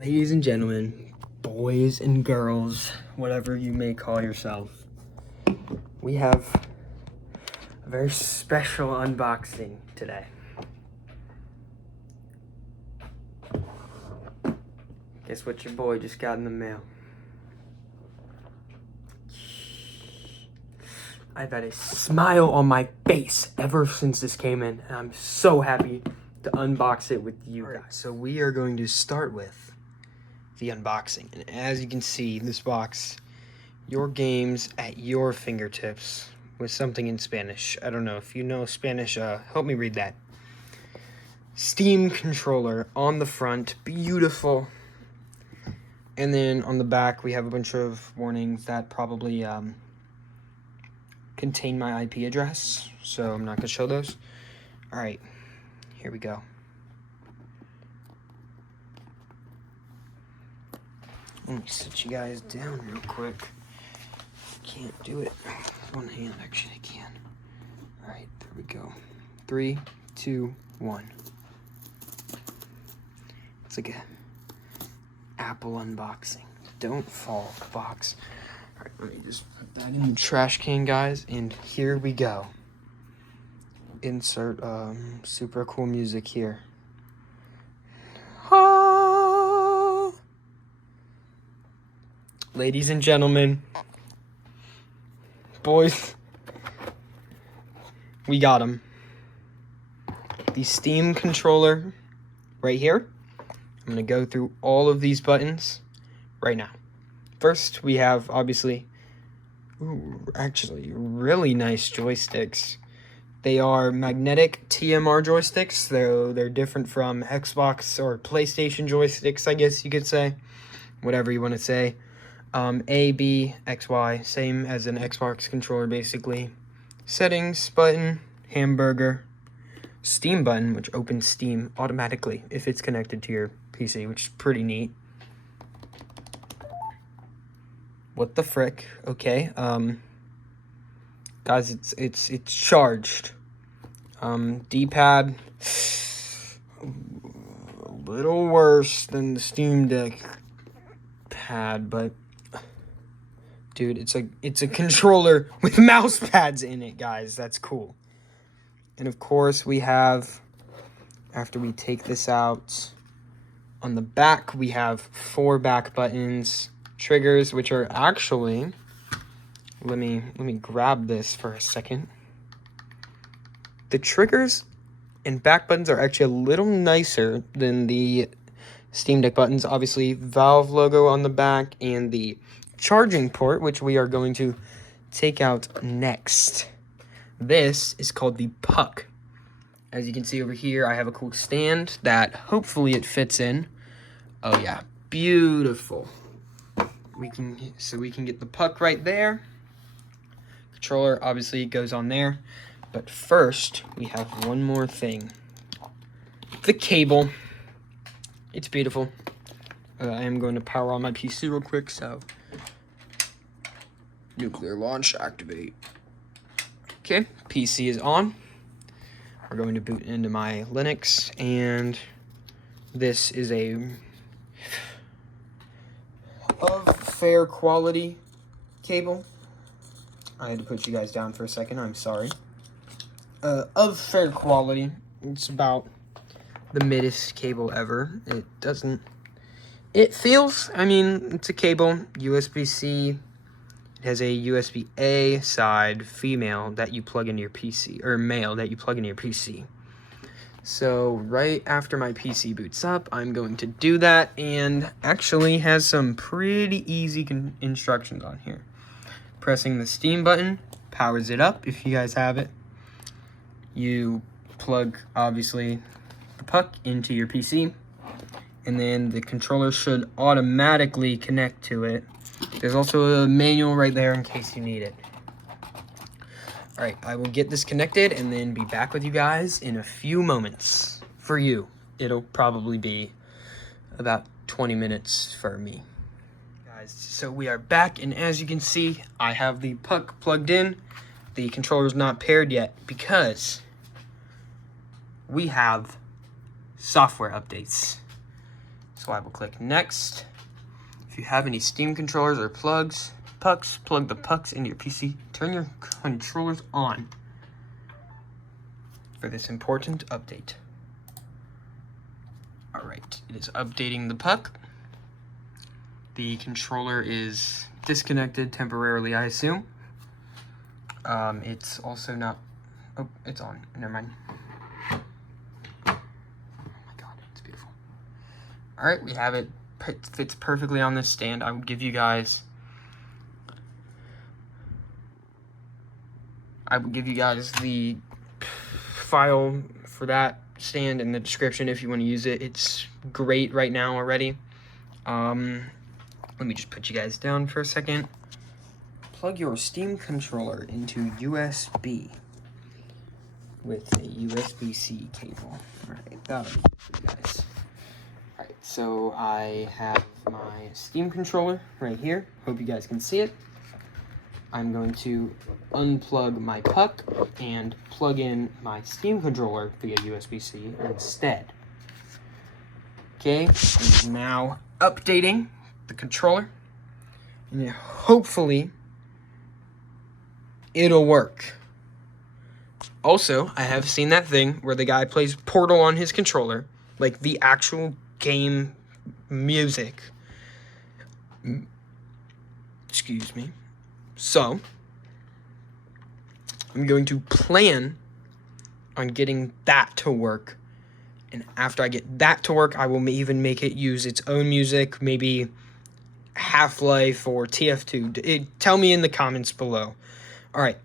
Ladies and gentlemen, boys and girls, whatever you may call yourself, we have a very special unboxing today. Guess what your boy just got in the mail? I've had a smile on my face ever since this came in, and I'm so happy to unbox it with you guys. So we are going to start with the unboxing, and as you can see, this box, your games at your fingertips, with something in Spanish. I don't know if you know Spanish. Help me read that. Steam controller on the front, beautiful. And then on the back, we have a bunch of warnings that probably contain my IP address, so I'm not gonna show those. All right, here we go. Let me sit you guys down real quick. Can't do it with one hand. Actually, I can. All right, there we go. 3, 2, 1. It's like a Apple unboxing. Don't fall box. All right, let me just put that in the trash can, guys. And here we go. Insert super cool music here. Ladies and gentlemen, boys, we got them. The Steam controller right here. I'm going to go through all of these buttons right now. First, we have, obviously, actually, really nice joysticks. They are magnetic TMR joysticks, though they're different from Xbox or PlayStation joysticks, I guess you could say. Whatever you want to say. A, B, X, Y, same as an Xbox controller, basically. Settings button, hamburger, Steam button, which opens Steam automatically if it's connected to your PC, which is pretty neat. What the frick? Okay, guys, it's charged. D-pad, a little worse than the Steam Deck pad, but dude, it's a controller with mouse pads in it, guys. That's cool. And of course, we have, after we take this out, on the back, we have 4 back buttons, triggers, which are actually, let me grab this for a second. The triggers and back buttons are actually a little nicer than the Steam Deck buttons. Obviously, Valve logo on the back and the charging port, which we are going to take out next. This is called the puck. As you can see over here, I have a cool stand that hopefully it fits in. Oh yeah, beautiful. We can get the puck right there. Controller obviously goes on there. But first, we have one more thing. The cable. It's beautiful. I am going to power on my PC real quick, so nuclear launch activate. Okay, PC is on. We're going to boot into my Linux, and this is of fair quality cable. I had to put you guys down for a second, I'm sorry. Of fair quality. It's about the middest cable ever. It feels, I mean, it's a cable, USB-C. It has a USB-A side, female, that you plug into your PC, or male that you plug into your PC. So right after my PC boots up, I'm going to do that, and actually has some pretty easy instructions on here. Pressing the Steam button powers it up if you guys have it. You plug, obviously, the puck into your PC, and then the controller should automatically connect to it. There's also a manual right there in case you need it. All right, I will get this connected and then be back with you guys in a few moments. For you, it'll probably be about 20 minutes for me. Guys, so we are back, and as you can see, I have the puck plugged in. The controller's not paired yet because we have software updates. So I will click next. If you have any Steam controllers or pucks, plug the pucks into your PC. Turn your controllers on for this important update. All right, it is updating the puck. The controller is disconnected temporarily, I assume. It's also not, oh, it's on, never mind. Oh my God, it's beautiful. All right, we have it. It fits perfectly on this stand. I will give you guys the file for that stand in the description if you want to use it. It's great right now already. Let me just put you guys down for a second. Plug your Steam controller into USB with a USB-C cable. All right, that'll be for you guys. All right, so I have my Steam controller right here. Hope you guys can see it. I'm going to unplug my puck and plug in my Steam controller via USB-C instead. Okay, it is now updating the controller, and hopefully it'll work. Also, I have seen that thing where the guy plays Portal on his controller, like the actual game music. Excuse me. So, I'm going to plan on getting that to work. And after I get that to work, I will even make it use its own music, maybe Half-Life or TF2. Tell me in the comments below. All right.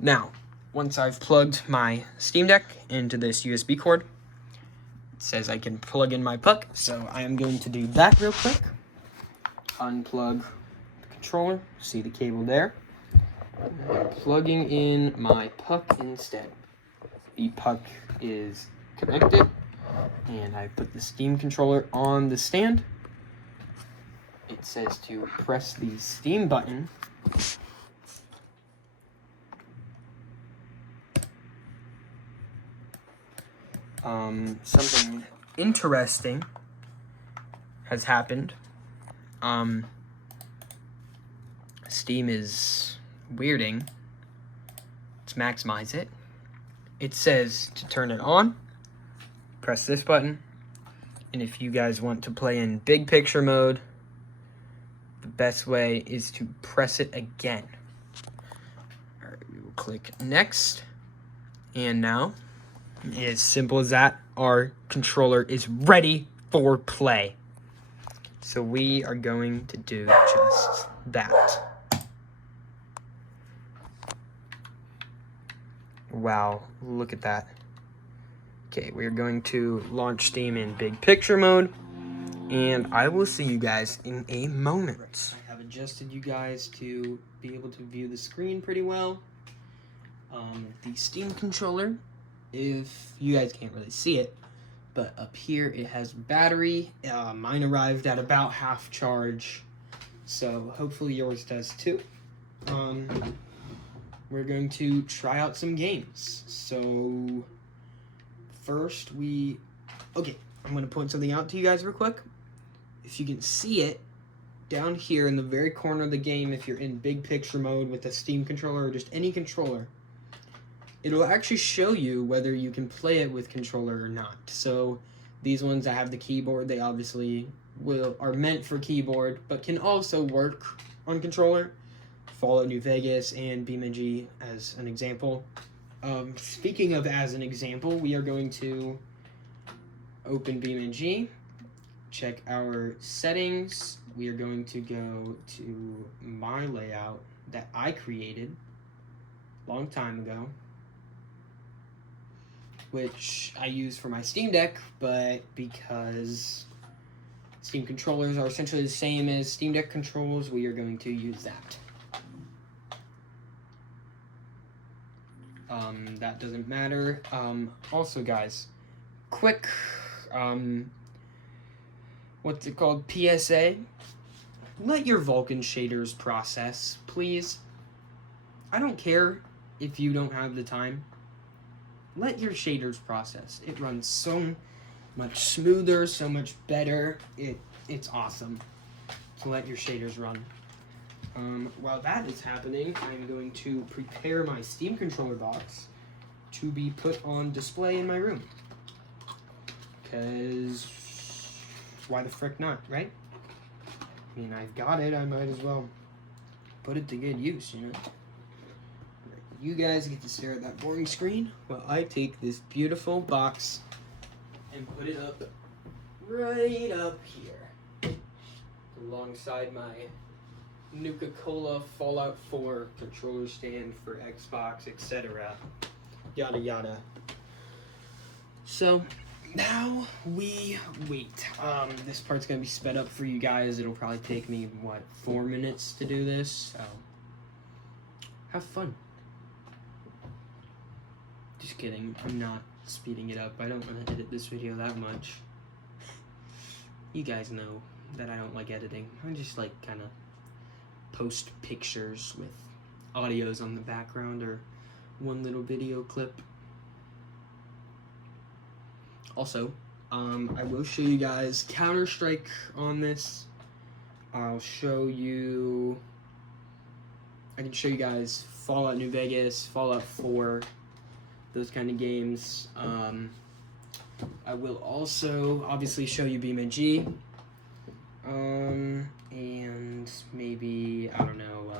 Now, once I've plugged my Steam Deck into this USB cord, it says I can plug in my puck. So I am going to do that real quick. Unplug controller, see the cable there. I'm plugging in my puck instead. The puck is connected, and I put the Steam controller on the stand. It says to press the Steam button. Something interesting has happened. Steam is weirding. Let's maximize it. It says to turn it on, press this button, and if you guys want to play in big picture mode, the best way is to press it again. All right, we will click next, and now, as simple as that, our controller is ready for play. So we are going to do just that. Wow, look at that. Okay, we're going to launch Steam in big picture mode, and I will see you guys in a moment. I have adjusted you guys to be able to view the screen pretty well. The Steam controller, if you guys can't really see it, but up here it has battery. Mine arrived at about half charge, so hopefully yours does too. We're going to try out some games. So first okay, I'm going to point something out to you guys real quick. If you can see it, down here in the very corner of the game, if you're in big picture mode with a Steam controller or just any controller, it'll actually show you whether you can play it with controller or not. So these ones that have the keyboard, they obviously are meant for keyboard, but can also work on controller. Fallout New Vegas and BeamNG as an example. Speaking of as an example, we are going to open BeamNG, check our settings. We are going to go to my layout that I created a long time ago, which I use for my Steam Deck, but because Steam controllers are essentially the same as Steam Deck controls, we are going to use that. That doesn't matter. Also, guys, quick, what's it called? PSA. Let your Vulkan shaders process, please. I don't care if you don't have the time. Let your shaders process. It runs so much smoother, so much better. It's awesome to let your shaders run. While that is happening, I'm going to prepare my Steam controller box to be put on display in my room. Because why the frick not, right? I mean, I've got it, I might as well put it to good use, you know? You guys get to stare at that boring screen while I take this beautiful box and put it up right up here alongside my Nuka-Cola Fallout 4 controller stand for Xbox, etc. Yada yada. So now we wait. This part's gonna be sped up for you guys. It'll probably take me, what, 4 minutes to do this, so have fun. Just kidding, I'm not speeding it up. I don't want to edit this video that much. You guys know that I don't like editing. I just like kind of post pictures with audios on the background or one little video clip. Also, I will show you guys Counter-Strike on this. I can show you guys Fallout New Vegas, Fallout 4, those kind of games. I will also obviously show you BeamNG, and maybe, I don't know,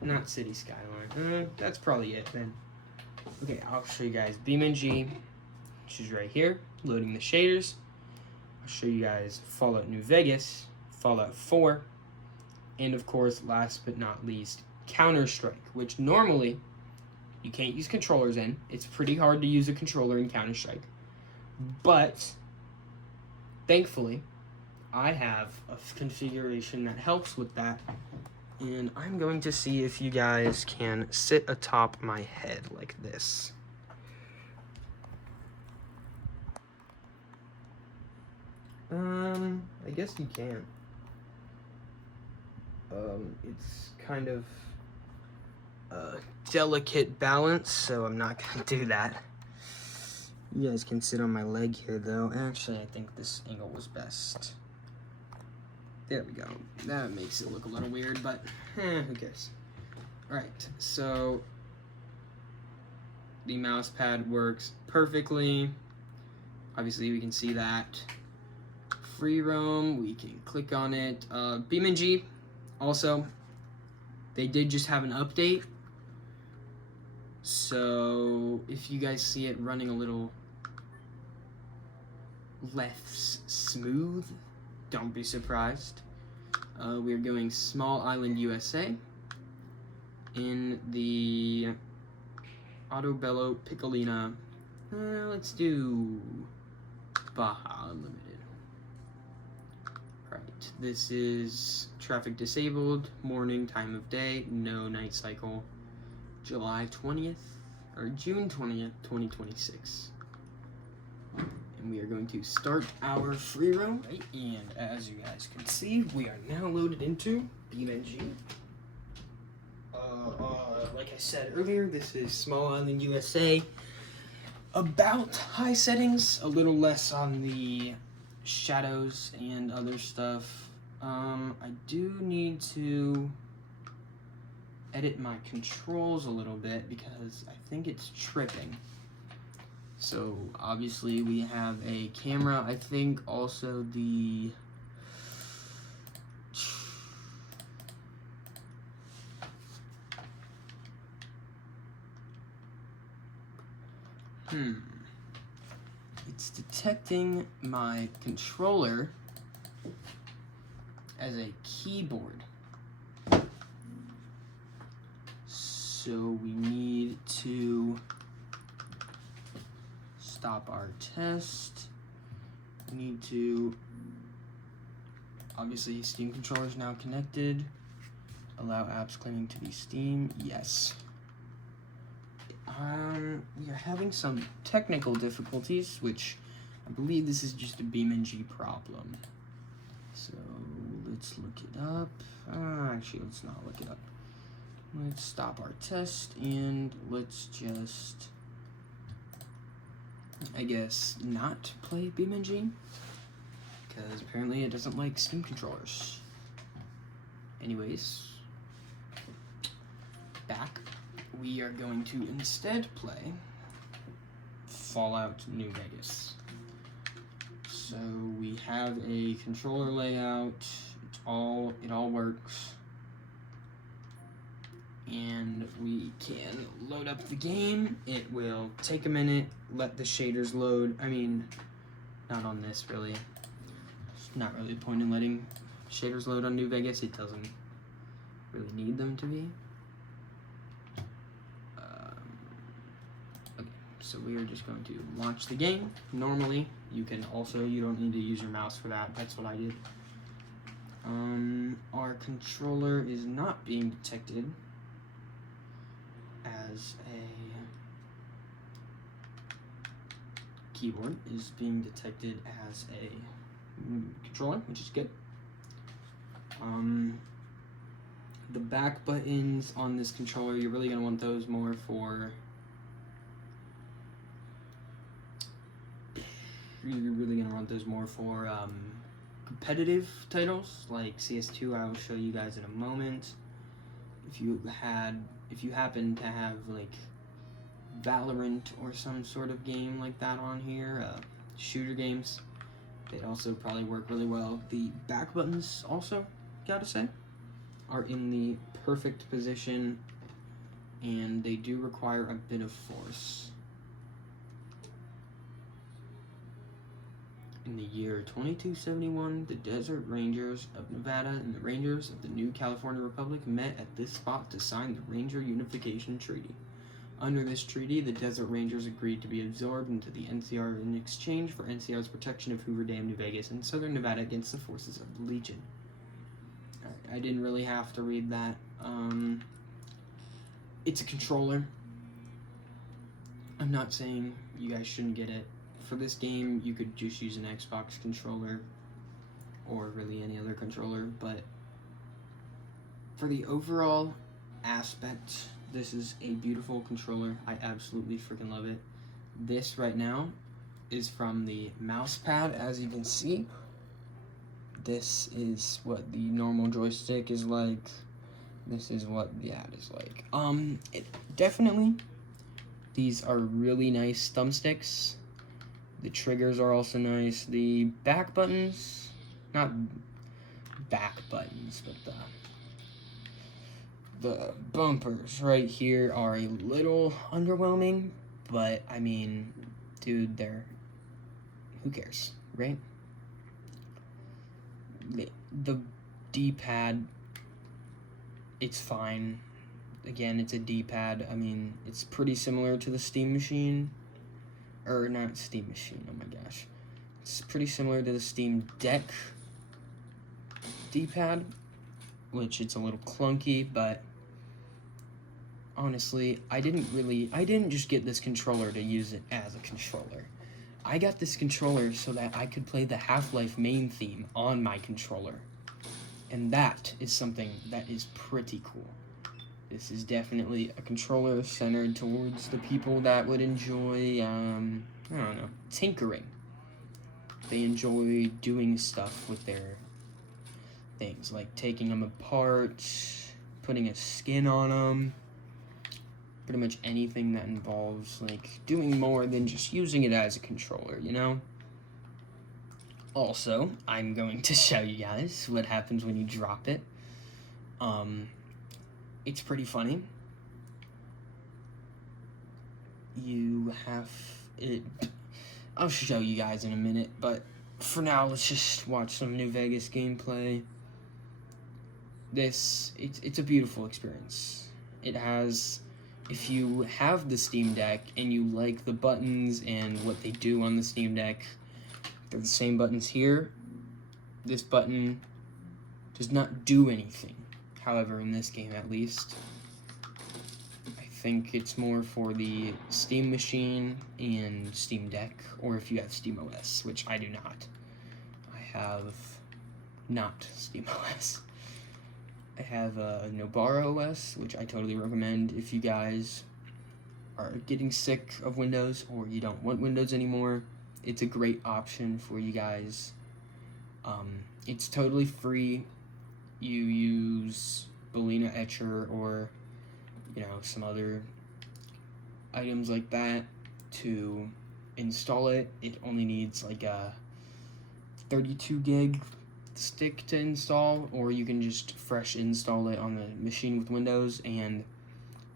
not City Skyline. That's probably it then. Okay, I'll show you guys BeamNG, which is right here, loading the shaders. I'll show you guys Fallout New Vegas, Fallout 4, and of course, last but not least, Counter-Strike, which normally you can't use controllers in. It's pretty hard to use a controller in Counter-Strike. But, thankfully, I have a configuration that helps with that. And I'm going to see if you guys can sit atop my head like this. I guess you can. It's kind of a delicate balance, so I'm not gonna do that. You guys can sit on my leg here, though. Actually, I think this angle was best. There we go. That makes it look a little weird, but who cares? Alright, so the mouse pad works perfectly. Obviously, we can see that. Free roam, we can click on it. BeamNG, also, they did just have an update. So, if you guys see it running a little less smooth, don't be surprised. We're going Small Island, USA in the Autobello Piccolina. Let's do Baja Unlimited. Right, this is traffic disabled, morning, time of day, no night cycle, July 20th, or June 20th, 2026. And we are going to start our free roam. Right, and as you guys can see, we are now loaded into BeamNG. Like I said earlier, this is Small Island, USA. About high settings, a little less on the shadows and other stuff. I do need to edit my controls a little bit because I think it's tripping. So obviously we have a camera. I think also the it's detecting my controller as a keyboard. So we need to stop our test. We need to, obviously Steam controller is now connected. Allow apps claiming to be Steam, yes. We are having some technical difficulties, which I believe this is just a BeamNG problem. So let's look it up. Actually, let's not look it up. let's stop our test and let's just, I guess, not play BeamNG, because apparently it doesn't like Steam controllers. Anyways, back, we are going to instead play Fallout New Vegas. So we have a controller layout, it all works. And we can load up the game. It will take a minute, let the shaders load. I mean, not on this really. It's not really the point in letting shaders load on New Vegas. It doesn't really need them to be. Okay, so we are just going to launch the game. Normally, you don't need to use your mouse for that. That's what I did. Our controller is not being detected as a keyboard, is being detected as a controller, which is good. The back buttons on this controller, you're really going to want those more for competitive titles like CS2. I will show you guys in a moment. If you happen to have like Valorant or some sort of game like that on here, shooter games, they'd also probably work really well. The back buttons also, gotta say, are in the perfect position, and they do require a bit of force. In the year 2271, the Desert Rangers of Nevada and the Rangers of the New California Republic met at this spot to sign the Ranger Unification Treaty. Under this treaty, the Desert Rangers agreed to be absorbed into the NCR in exchange for NCR's protection of Hoover Dam, New Vegas, and southern Nevada against the forces of the Legion. I didn't really have to read that. It's a controller. I'm not saying you guys shouldn't get it. For this game, you could just use an Xbox controller or really any other controller, but for the overall aspect, this is a beautiful controller. I absolutely freaking love it. This right now is from the mouse pad, as you can see. This is what the normal joystick is like. This is what the ad is like. Definitely, these are really nice thumbsticks. The triggers are also nice. The back buttons, not back buttons, but the bumpers right here are a little underwhelming, but I mean, dude, who cares, right? The D-pad, it's fine. Again, it's a D-pad. I mean, it's pretty similar to the Steam Machine. Or not Steam Machine, oh my gosh. It's pretty similar to the Steam Deck D-pad, which it's a little clunky, but honestly, I didn't just get this controller to use it as a controller. I got this controller so that I could play the Half-Life main theme on my controller. And that is something that is pretty cool. This is definitely a controller centered towards the people that would enjoy, I don't know, tinkering. They enjoy doing stuff with their things, like taking them apart, putting a skin on them, pretty much anything that involves, like, doing more than just using it as a controller, you know? Also, I'm going to show you guys what happens when you drop it. It's pretty funny. You have it. I'll show you guys in a minute, but for now, let's just watch some New Vegas gameplay. It's a beautiful experience. It has, if you have the Steam Deck and you like the buttons and what they do on the Steam Deck, they're the same buttons here. This button does not do anything. However, in this game at least, I think it's more for the Steam Machine and Steam Deck, or if you have SteamOS, which I do not. I have not SteamOS. I have Nobara OS, which I totally recommend if you guys are getting sick of Windows or you don't want Windows anymore. It's a great option for you guys. It's totally free. You use Balena Etcher or some other items like that to install it. It only needs like a 32 gig stick to install, or you can just fresh install it on the machine with Windows, and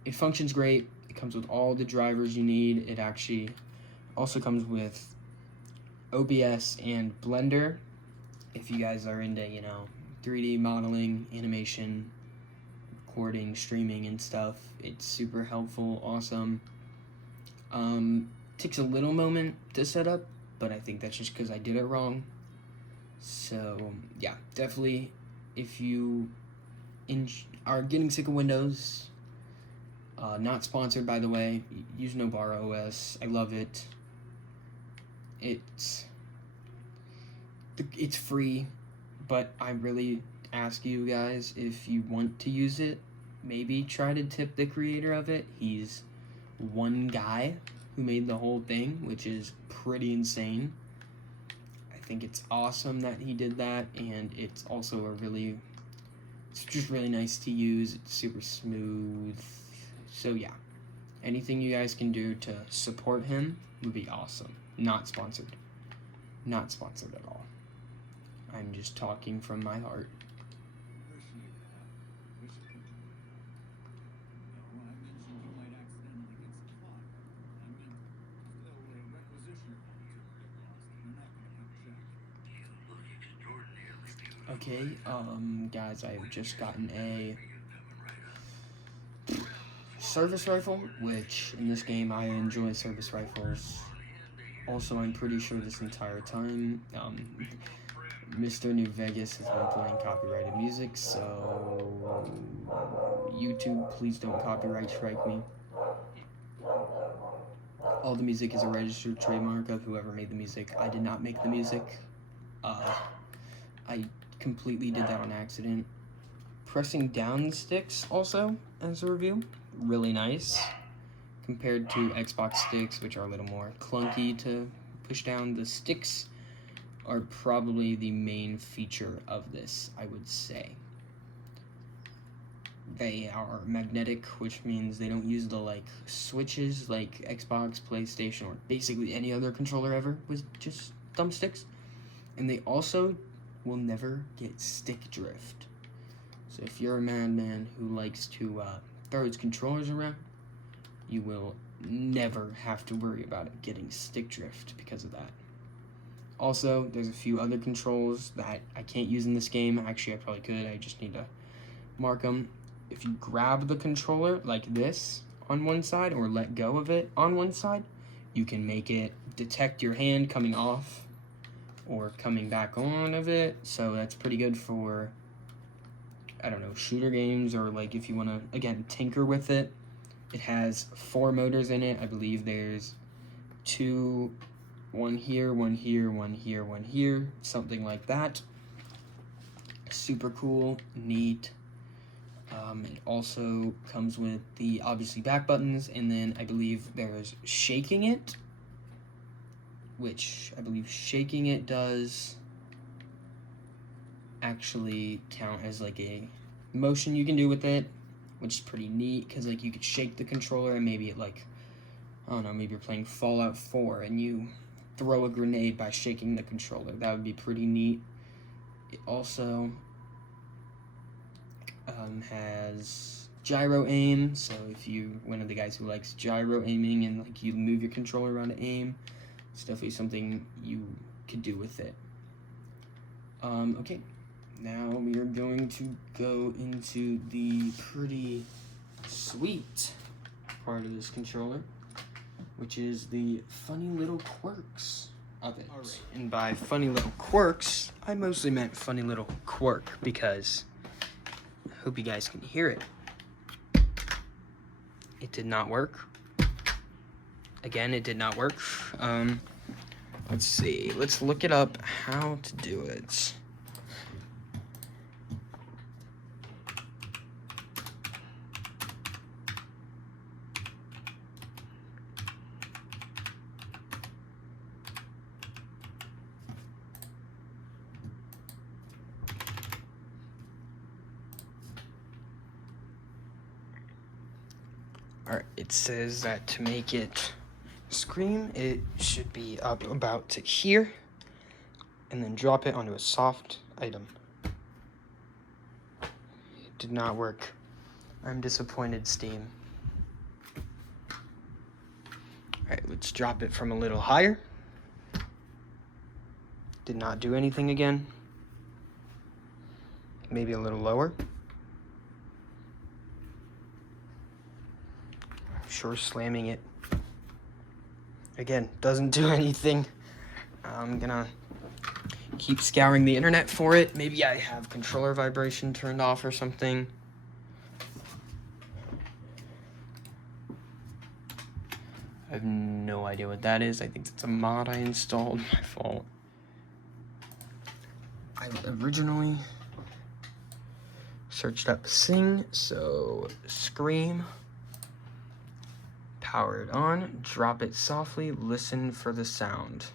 it functions great. It comes with all the drivers you need. It actually also comes with OBS and Blender if you guys are into 3D modeling, animation, recording, streaming, and stuff. It's super helpful, awesome. Takes a little moment to set up, but I think that's just because I did it wrong. So yeah, definitely, if you are getting sick of Windows, not sponsored by the way, use Nobara OS. I love it. It's free, but I really ask you guys, if you want to use it, maybe try to tip the creator of it. He's one guy who made the whole thing, which is pretty insane. I think it's awesome that he did that, and it's also it's just really nice to use. It's super smooth. So yeah, anything you guys can do to support him would be awesome. Not sponsored. Not sponsored at all. I'm just talking from my heart. Okay, guys, I have just gotten a service rifle, which in this game I enjoy service rifles. Also, I'm pretty sure this entire time, Mr. New Vegas has been playing copyrighted music, so YouTube, please don't copyright strike me. All the music is a registered trademark of whoever made the music. I did not make the music. I completely did that on accident. Pressing down the sticks also as a review, really nice compared to Xbox sticks, which are a little more clunky to push down. The sticks are probably the main feature of this, I would say. They are magnetic, which means they don't use the switches like Xbox, PlayStation, or basically any other controller ever with just thumbsticks. And they also will never get stick drift. So if you're a madman who likes to throw his controllers around, you will never have to worry about it getting stick drift because of that. Also, there's a few other controls that I can't use in this game. Actually, I probably could. I just need to mark them. If you grab the controller like this on one side or let go of it on one side, you can make it detect your hand coming off or coming back on of it. So that's pretty good for, I don't know, shooter games, or if you want to, again, tinker with it. It has 4 motors in it. I believe there's 2, one here, one here, one here, one here, something like that. Super cool, neat. It also comes with the obviously back buttons, and then I believe there's shaking it, which I believe shaking it does actually count as a motion you can do with it, which is pretty neat, because you could shake the controller and maybe it I don't know, maybe you're playing Fallout 4 and you throw a grenade by shaking the controller. That would be pretty neat. It also has gyro aim, so if you're one of the guys who likes gyro aiming and you move your controller around to aim, it's definitely something you could do with it. Okay, now we are going to go into the pretty sweet part of this controller, which is the funny little quirks of it. Right. And by funny little quirks, I mostly meant funny little quirk, because I hope you guys can hear it. It did not work. Again, it did not work. Let's see. Let's look it up how to do it. Alright, it says that to make it scream, it should be up about to here, and then drop it onto a soft item. It did not work. I'm disappointed, Steam. Alright, let's drop it from a little higher. Did not do anything again. Maybe a little lower. Sure, slamming it. Again, doesn't do anything. I'm gonna keep scouring the internet for it. Maybe I have controller vibration turned off or something. I have no idea what that is. I think it's a mod I installed. My fault. I originally searched up sing, so scream, power it on, drop it softly, listen for the sound.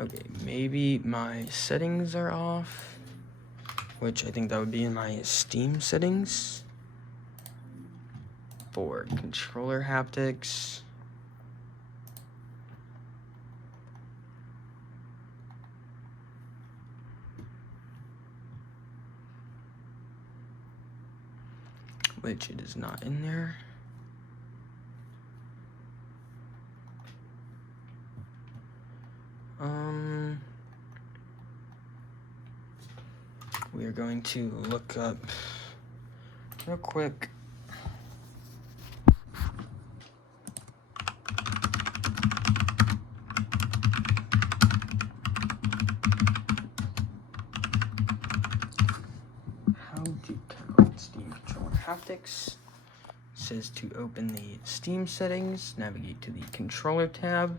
Okay, maybe my settings are off, which I think that would be in my Steam settings. For controller haptics. Which it is not in there. We are going to look up real quick. How to count Steam controller haptics. It says to open the Steam settings, navigate to the controller tab.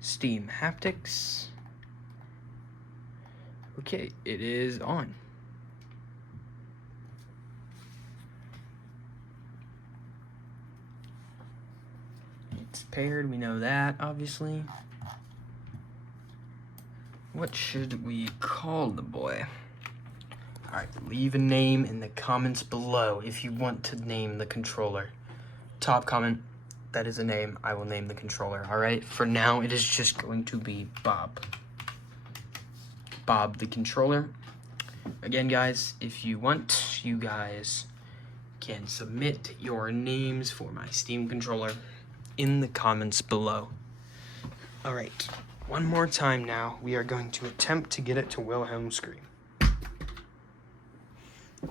Steam haptics. Okay, it is on. It's paired, we know that, obviously. What should we call the boy? Alright, leave a name in the comments below if you want to name the controller. Top comment, that is a name, I will name the controller, alright? For now, it is just going to be Bob. Bob the controller. Again, guys, if you want, you guys can submit your names for my Steam controller in the comments below. Alright, one more time now, we are going to attempt to get it to Wilhelm scream.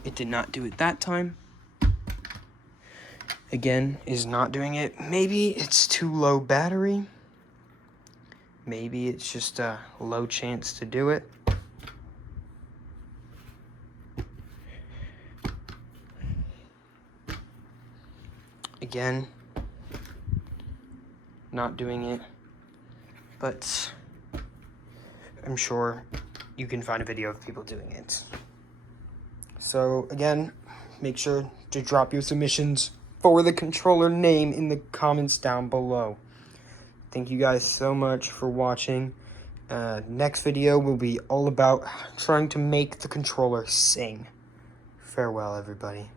It did not do it that time. Again, is not doing it. Maybe it's too low battery. Maybe it's just a low chance to do it. Again, not doing it, but I'm sure you can find a video of people doing it. So again, make sure to drop your submissions for the controller name in the comments down below. Thank you guys so much for watching. Next video will be all about trying to make the controller sing. Farewell, everybody.